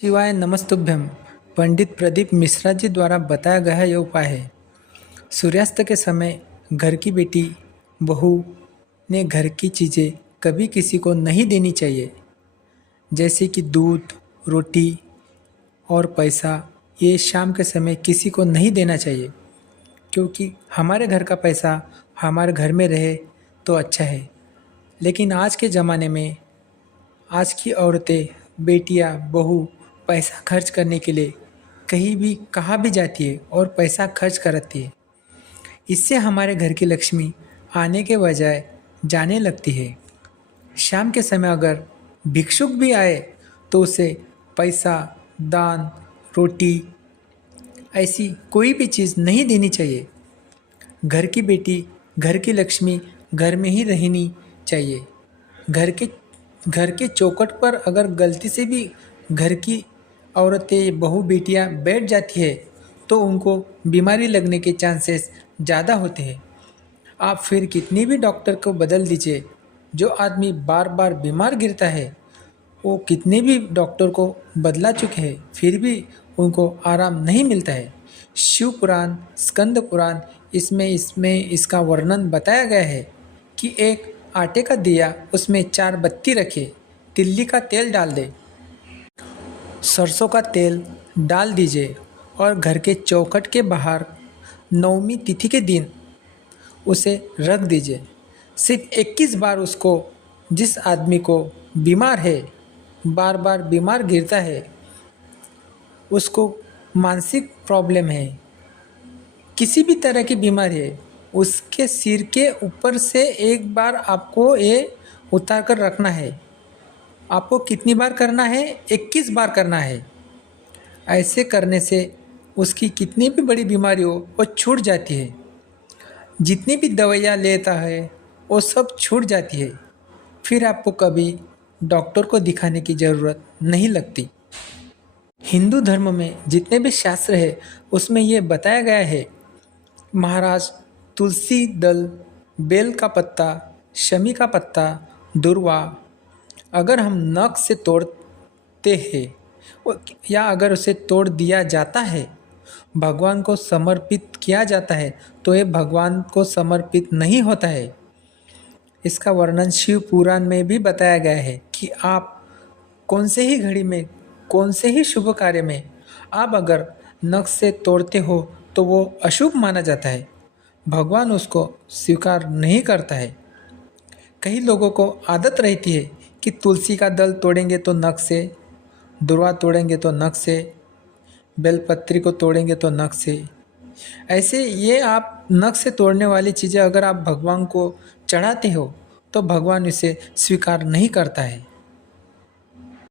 शिवाय नमस्तुभ्यम। पंडित प्रदीप मिश्रा जी द्वारा बताया गया यह उपाय है। सूर्यास्त के समय घर की बेटी बहू ने घर की चीज़ें कभी किसी को नहीं देनी चाहिए, जैसे कि दूध, रोटी और पैसा। ये शाम के समय किसी को नहीं देना चाहिए, क्योंकि हमारे घर का पैसा हमारे घर में रहे तो अच्छा है। लेकिन आज के ज़माने में आज की औरतें, बेटियां, बहू पैसा खर्च करने के लिए कहीं भी कहाँ भी जाती है और पैसा खर्च करती है। इससे हमारे घर की लक्ष्मी आने के बजाय जाने लगती है। शाम के समय अगर भिक्षुक भी आए तो उसे पैसा, दान, रोटी ऐसी कोई भी चीज़ नहीं देनी चाहिए। घर की बेटी, घर की लक्ष्मी घर में ही रहनी चाहिए। घर के चौखट पर अगर गलती से भी घर की औरतें, बहू, बेटियां बैठ जाती है तो उनको बीमारी लगने के चांसेस ज़्यादा होते हैं। आप फिर कितनी भी डॉक्टर को बदल दीजिए, जो आदमी बार बार बीमार गिरता है वो कितने भी डॉक्टर को बदला चुके हैं, फिर भी उनको आराम नहीं मिलता है। शिव पुराण, स्कंद पुराण, इसमें इसका वर्णन बताया गया है कि एक आटे का दिया, उसमें 4 बत्ती रखे, तिल्ली का तेल डाल दे, सरसों का तेल डाल दीजिए और घर के चौखट के बाहर नवमी तिथि के दिन उसे रख दीजिए। सिर्फ 21 बार उसको, जिस आदमी को बीमार है, बार बार बीमार गिरता है, उसको मानसिक प्रॉब्लम है, किसी भी तरह की बीमारी है, उसके सिर के ऊपर से एक बार आपको ये उतार कर रखना है। आपको कितनी बार करना है? 21 बार करना है। ऐसे करने से उसकी कितनी भी बड़ी बीमारी हो वो छूट जाती है। जितनी भी दवाइयाँ लेता है वो सब छूट जाती है। फिर आपको कभी डॉक्टर को दिखाने की ज़रूरत नहीं लगती। हिंदू धर्म में जितने भी शास्त्र है उसमें ये बताया गया है, महाराज तुलसी दल, बेल का पत्ता, शमी का पत्ता, दुर्वा अगर हम नख से तोड़ते हैं या अगर उसे तोड़ दिया जाता है, भगवान को समर्पित किया जाता है, तो ये भगवान को समर्पित नहीं होता है। इसका वर्णन शिव पुराण में भी बताया गया है कि आप कौन से ही घड़ी में, कौन से ही शुभ कार्य में आप अगर नख से तोड़ते हो तो वो अशुभ माना जाता है। भगवान उसको स्वीकार नहीं करता है। कई लोगों को आदत रहती है कि तुलसी का दल तोड़ेंगे तो नख से, दुर्वा तोड़ेंगे तो नख से, बेलपत्री को तोड़ेंगे तो नख से। ऐसे ये आप नख से तोड़ने वाली चीज़ें अगर आप भगवान को चढ़ाते हो तो भगवान इसे स्वीकार नहीं करता है।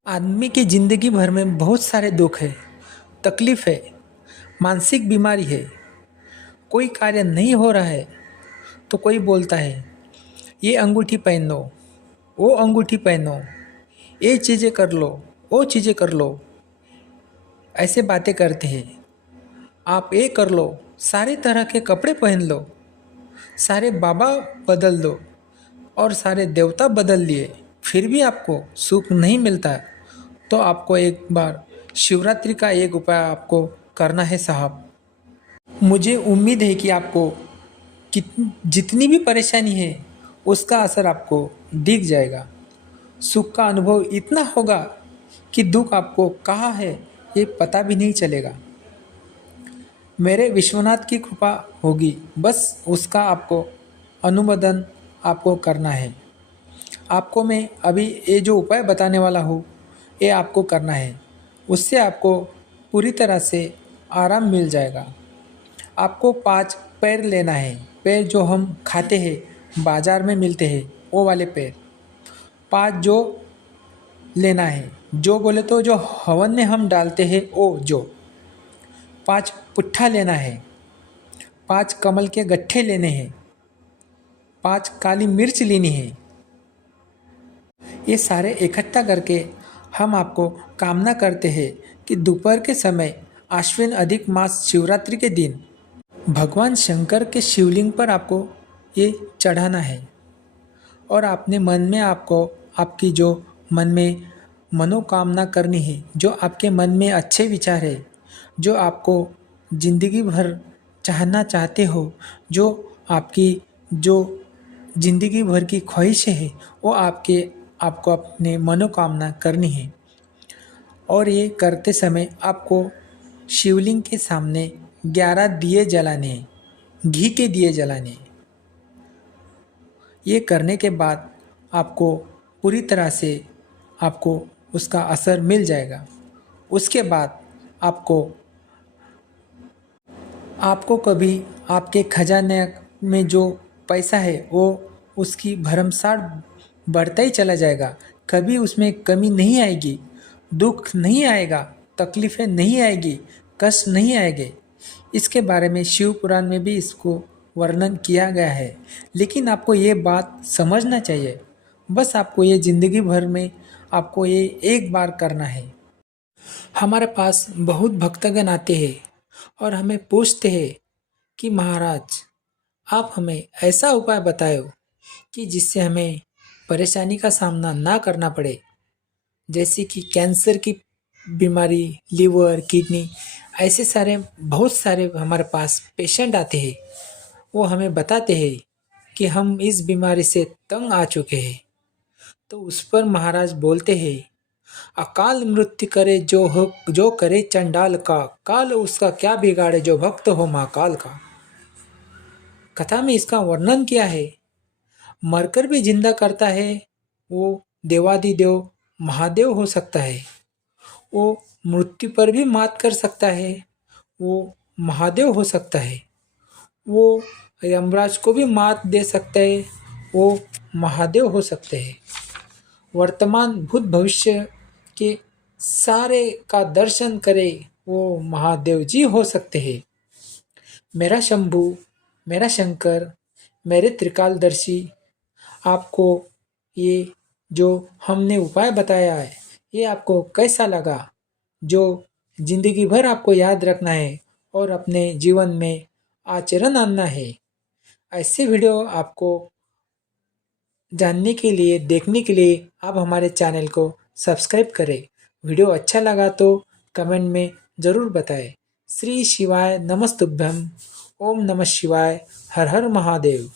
आदमी की ज़िंदगी भर में बहुत सारे दुख है, तकलीफ़ है, मानसिक बीमारी है, कोई कार्य नहीं हो रहा है तो कोई बोलता है ये अंगूठी पहन लो, वो अंगूठी पहनो, ये चीज़ें कर लो, वो चीज़ें कर लो, ऐसे बातें करते हैं। आप ये कर लो, सारे तरह के कपड़े पहन लो, सारे बाबा बदल दो और सारे देवता बदल लिए, फिर भी आपको सुख नहीं मिलता, तो आपको एक बार शिवरात्रि का एक उपाय आपको करना है साहब। मुझे उम्मीद है कि आपको जितनी भी परेशानी है उसका असर आपको दिख जाएगा। सुख का अनुभव इतना होगा कि दुख आपको कहाँ है ये पता भी नहीं चलेगा। मेरे विश्वनाथ की कृपा होगी, बस उसका आपको अनुमोदन आपको करना है। आपको मैं अभी ये जो उपाय बताने वाला हूँ ये आपको करना है, उससे आपको पूरी तरह से आराम मिल जाएगा। आपको 5 पैर लेना है, पैर जो हम खाते हैं बाज़ार में मिलते हैं वो वाले पैर 5 जो लेना है। जो बोले तो जो हवन में हम डालते हैं वो जो 5 पुट्ठा लेना है, 5 कमल के गट्ठे लेने हैं, 5 काली मिर्च लेनी है। ये सारे इकट्ठा करके हम आपको कामना करते हैं कि दोपहर के समय आश्विन अधिक मास शिवरात्रि के दिन भगवान शंकर के शिवलिंग पर आपको ये चढ़ाना है। और आपने मन में आपको आपकी जो मन में मनोकामना करनी है, जो आपके मन में अच्छे विचार है, जो आपको ज़िंदगी भर चाहना चाहते हो, जो आपकी जो ज़िंदगी भर की ख्वाहिशें हैं, वो आपको अपने मनोकामना करनी है। और ये करते समय आपको शिवलिंग के सामने 11 दिए जलाने हैं, घी के दिए जलाने हैं। ये करने के बाद आपको पूरी तरह से आपको उसका असर मिल जाएगा। उसके बाद आपको कभी आपके खजाने में जो पैसा है वो उसकी भरमसाठ बढ़ता ही चला जाएगा। कभी उसमें कमी नहीं आएगी, दुख नहीं आएगा, तकलीफ़ें नहीं आएगी, कष्ट नहीं आएंगे। इसके बारे में शिव पुराण में भी इसको वर्णन किया गया है। लेकिन आपको ये बात समझना चाहिए, बस आपको ये ज़िंदगी भर में आपको ये एक बार करना है। हमारे पास बहुत भक्तगण आते हैं और हमें पूछते हैं कि महाराज, आप हमें ऐसा उपाय बताओ कि जिससे हमें परेशानी का सामना ना करना पड़े, जैसे कि कैंसर की बीमारी, लीवर, किडनी, ऐसे बहुत सारे हमारे पास पेशेंट आते हैं। वो हमें बताते हैं कि हम इस बीमारी से तंग आ चुके हैं। तो उस पर महाराज बोलते हैं, अकाल मृत्यु करे जो करे चंडाल का, काल उसका क्या बिगाड़े जो भक्त हो महाकाल का। कथा में इसका वर्णन किया है। मरकर भी जिंदा करता है वो देवादिदेव महादेव हो सकता है। वो मृत्यु पर भी मात कर सकता है, वो महादेव हो सकता है। वो यमराज को भी मात दे सकता है, वो महादेव हो सकते हैं। वर्तमान भूत भविष्य के सारे का दर्शन करे वो महादेव जी हो सकते हैं। मेरा शंभू, मेरा शंकर, मेरे त्रिकालदर्शी, आपको ये जो हमने उपाय बताया है, ये आपको कैसा लगा? जो जिंदगी भर आपको याद रखना है और अपने जीवन में आचरण आना है। ऐसे वीडियो आपको जानने के लिए, देखने के लिए आप हमारे चैनल को सब्सक्राइब करें। वीडियो अच्छा लगा तो कमेंट में ज़रूर बताएं। श्री शिवाय नमस्तुभ्यम। ओम नमः शिवाय। हर हर महादेव।